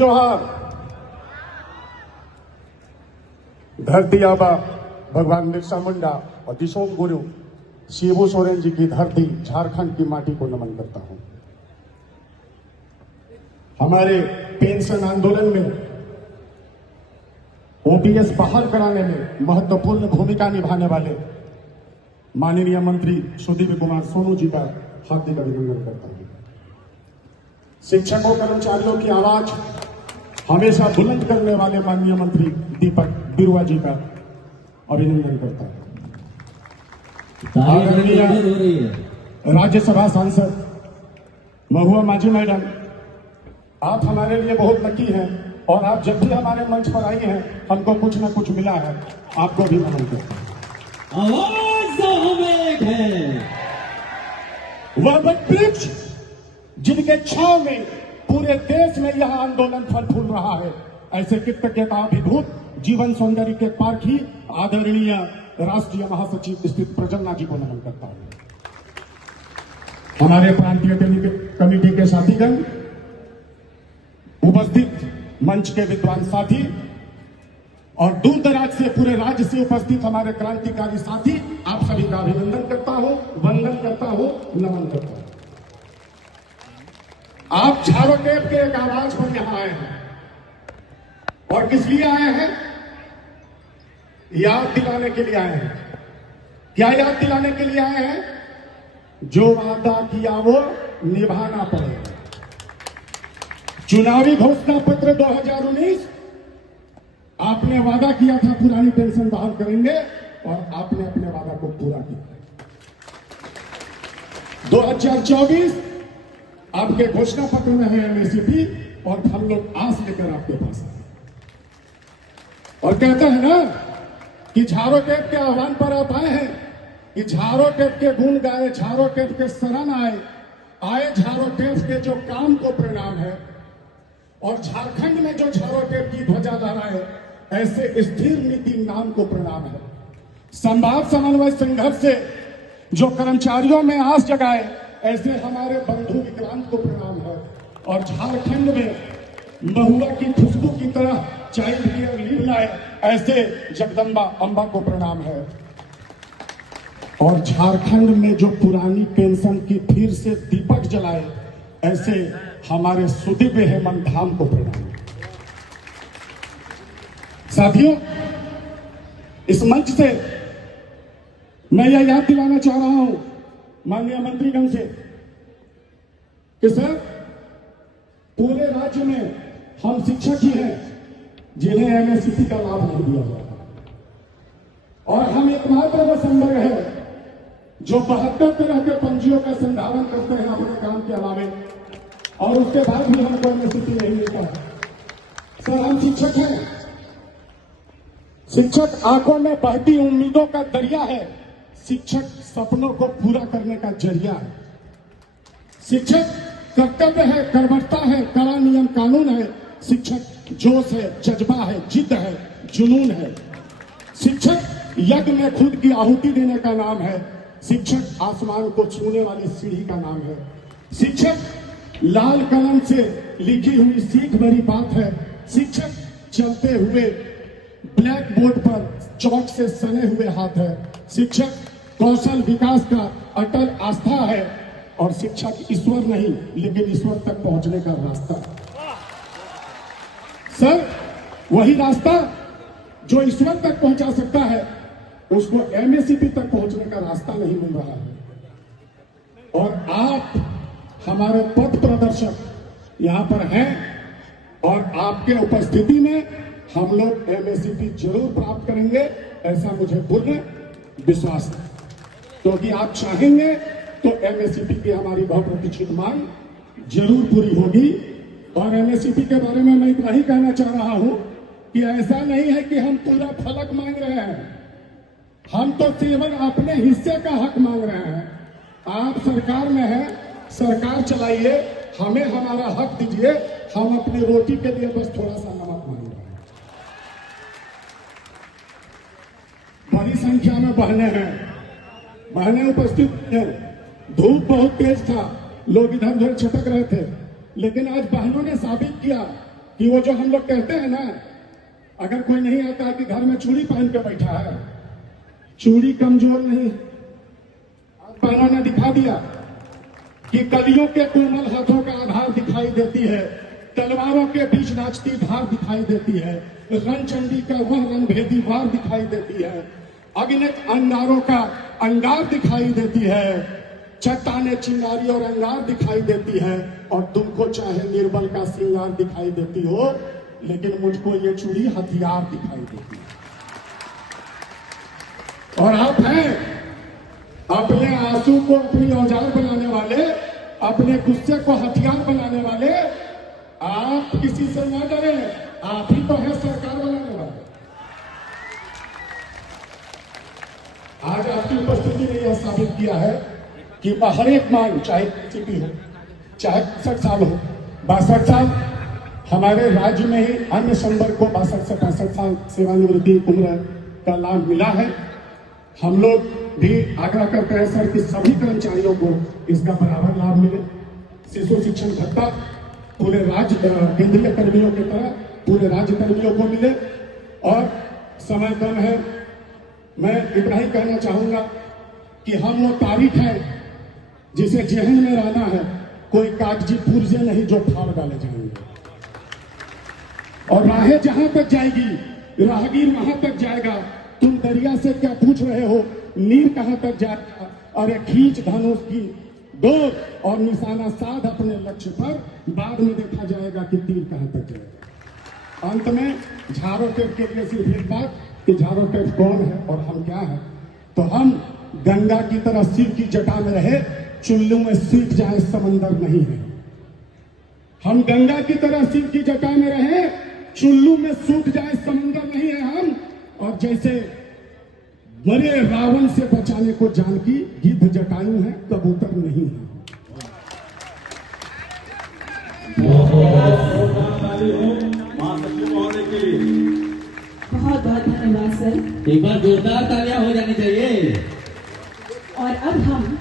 जोहार। धरती आबा भगवान बिरसा मुंडा और दिशोम गुरु शिबू सोरेन जी की धरती झारखंड की माटी को नमन करता हूं। हमारे पेंशन आंदोलन में ओपीएस बहाल कराने में महत्वपूर्ण भूमिका निभाने वाले माननीय मंत्री सुदीप कुमार सोनू जी का हार्दिक अभिनंदन करता हूं। शिक्षकों कर्मचारियों की आवाज हमेशा बुलंद करने वाले माननीय मंत्री दीपक बिरुआ जी का अभिनंदन करता हूं। आदरणीय राज्यसभा सांसद महुआ माझी मैडम, आप हमारे लिए बहुत लकी हैं और आप जब भी हमारे मंच पर आई हैं हमको कुछ न कुछ मिला है, आपको भी नमन करता हूं। आवाज तो हमें एक है, वह वृक्ष जिनके छांव में पूरे देश में यह आंदोलन फल फूल रहा है, ऐसे कृतज्ञताभिभूत जीवन सौंदर्य के पारखी आदरणीय राष्ट्रीय महासचिव स्थित प्रजन्ना जी को नमन करता हूं। हमारे प्रांतीय कमेटी के साथीगण, उपस्थित मंच के विद्वान साथी और दूर दराज से पूरे राज्य से उपस्थित हमारे क्रांतिकारी साथी, आप सभी का अभिनंदन करता हूं, वंदन करता हूं, नमन करता हूं। आप झारो टेप के एक आवाज पर यहां आए हैं और किस लिए आए हैं? याद दिलाने के लिए आए हैं। क्या याद दिलाने के लिए आए हैं? जो वादा किया वो निभाना पड़ेगा। चुनावी घोषणा पत्र 2019, आपने वादा किया था पुरानी पेंशन बहाल करेंगे और आपने अपने वादा को पूरा किया। 2024 आपके घोषणा पत्र में है एमएसपी और हम लोग आस लेकर आपके पास आए और कहते हैं ना कि झारो टेप के आह्वान पर आप आए हैं कि झारो टेप के गुण गाए, झारो टेप के शरण आए झारो टेप के जो काम को प्रणाम है और झारखंड में जो झारो टेप की ध्वजा लहराए, ऐसे स्थिर नीति नाम को प्रणाम है। संभाव समन्वय संघर्ष से जो कर्मचारियों में आस जगाए, ऐसे हमारे बंधु विक्रांत को प्रणाम है। और झारखंड में महुआ की खुशबू की तरह चाइल्ड केयर लीव लाए, ऐसे जगदम्बा अंबा को प्रणाम है। और झारखंड में जो पुरानी पेंशन की फिर से दीपक जलाए, ऐसे हमारे सुदीप हेमंत धाम को प्रणाम। साथियों, इस मंच से मैं यह याद दिलाना चाह रहा हूं माननीय मंत्रीगण से कि सर, पूरे राज्य में हम शिक्षक ही हैं जिन्हें एमएसपी का लाभ नहीं दिया जाता और हम एकमात्र वो संवर्ग है जो 72 तरह के पंजियों का संधारण करते हैं अपने काम के अलावे, और उसके बाद भी हमको एमएसपी नहीं मिलता है। सर, हम शिक्षक हैं। शिक्षक आंखों में बहती उम्मीदों का दरिया है। शिक्षक सपनों को पूरा करने का जरिया है। शिक्षक कर्तव्य है, कर्मठता है, कड़ा नियम कानून है। शिक्षक जोश है, जज्बा है, जिद है, जुनून है। शिक्षक यज्ञ में खुद की आहुति देने का नाम है। शिक्षक आसमान को छूने वाली सीढ़ी का नाम है। शिक्षक लाल कलम से लिखी हुई सीख भरी बात है। शिक्षक चलते हुए ब्लैक बोर्ड पर चौक से सने हुए हाथ है। शिक्षक कौशल विकास का अटल आस्था है और शिक्षक ईश्वर नहीं लेकिन ईश्वर तक पहुंचने का रास्ता। सर, वही रास्ता जो ईश्वर तक पहुंचा सकता है, उसको एमएसपी तक पहुंचने का रास्ता नहीं मिल रहा है। और आप हमारे पथ प्रदर्शक यहां पर हैं और आपके उपस्थिति में हम लोग एमएसपी जरूर प्राप्त करेंगे, ऐसा मुझे पूर्ण विश्वास है। क्योंकि आप चाहेंगे तो एमएसपी की हमारी बहुप्रतीक्षित मांग जरूर पूरी होगी। और एमएसपी के बारे में मैं इतना ही कहना चाह रहा हूं कि ऐसा नहीं है कि हम पूरा फलक मांग रहे हैं, हम तो केवल अपने हिस्से का हक मांग रहे हैं। आप सरकार में हैं, सरकार चलाइए, हमें हमारा हक दीजिए। हम अपनी रोटी के लिए बस थोड़ा सा नमक मांग रहे हैं। बड़ी संख्या में बहनें उपस्थित हैं। धूप बहुत तेज था, लोग इधर उधर छटक रहे थे, लेकिन आज बहनों ने साबित किया कि वो जो हम लोग कहते हैं ना, अगर कोई नहीं आता है कि घर में चूड़ी पहन के बैठा है, चूड़ी कमजोर नहीं है। आज बहनों ने दिखा दिया कि कलियों के कोमल हाथों का आधार दिखाई देती है, तलवारों के बीच नाचती धार दिखाई देती है, रणचंडी का वह रंगभेदी वार दिखाई देती है, अग्नित अंगारों का अंगार दिखाई देती है, चट्टाने चिंगारी और अंगार दिखाई देती है, और तुमको चाहे निर्बल का श्रृंगार दिखाई देती हो, लेकिन मुझको ये चूड़ी हथियार दिखाई देती है। और आप हैं अपने आंसू को अपनी औजार बनाने वाले, अपने गुस्से को हथियार बनाने वाले। आप किसी से न डरें, आप ही तो है सरकार बनाने वाले। आज आपकी उपस्थिति ने यह साबित किया है कि हर एक मांग, चाहे सीपी हो, चाहे 62 साल हो, 62 साल हमारे राज्य में ही अन्य संवर्ग को 62 से 65 साल सेवानिवृत्ति उम्र का लाभ मिला है। हम लोग भी आग्रह करते हैं सर कि सभी कर्मचारियों को इसका बराबर लाभ मिले। शिशु शिक्षण भत्ता पूरे राज्य केंद्रीय कर्मियों की तरह पूरे राज्य कर्मियों को मिले। और समय कम है, मैं इतना ही कहना चाहूंगा कि हम वो तारीख है जिसे जहन में रहना है, कोई कागजी पुर्जे नहीं जो फाड़ डाले जाएंगे। और राहें जहां तक जाएगी, राहगीर वहां तक जाएगा। तुम दरिया से क्या पूछ रहे हो, नीर कहां तक जाएगा? अरे खींच धनुष की डोर और निशाना साध अपने लक्ष्य पर, बाद में देखा जाएगा कि तीर कहां तक जाएगा। अंत में झारो टेप के लिए सिर्फ एक बात कि झारो टेप कौन है और हम क्या है। तो हम गंगा की तरह शिव की जटा में रहे, चुल्लू में सूख जाए समंदर नहीं है। हम गंगा की तरह शिव की जटा में रहे, चुल्लू में सूख जाए समंदर नहीं है हम। और जैसे मरे रावण से बचाने को जानकी, गिद्ध जटायु है, कबूतर नहीं है। बहुत बहुत धन्यवाद सर। एक बार जोरदार तालियां हो जानी चाहिए। और अब हम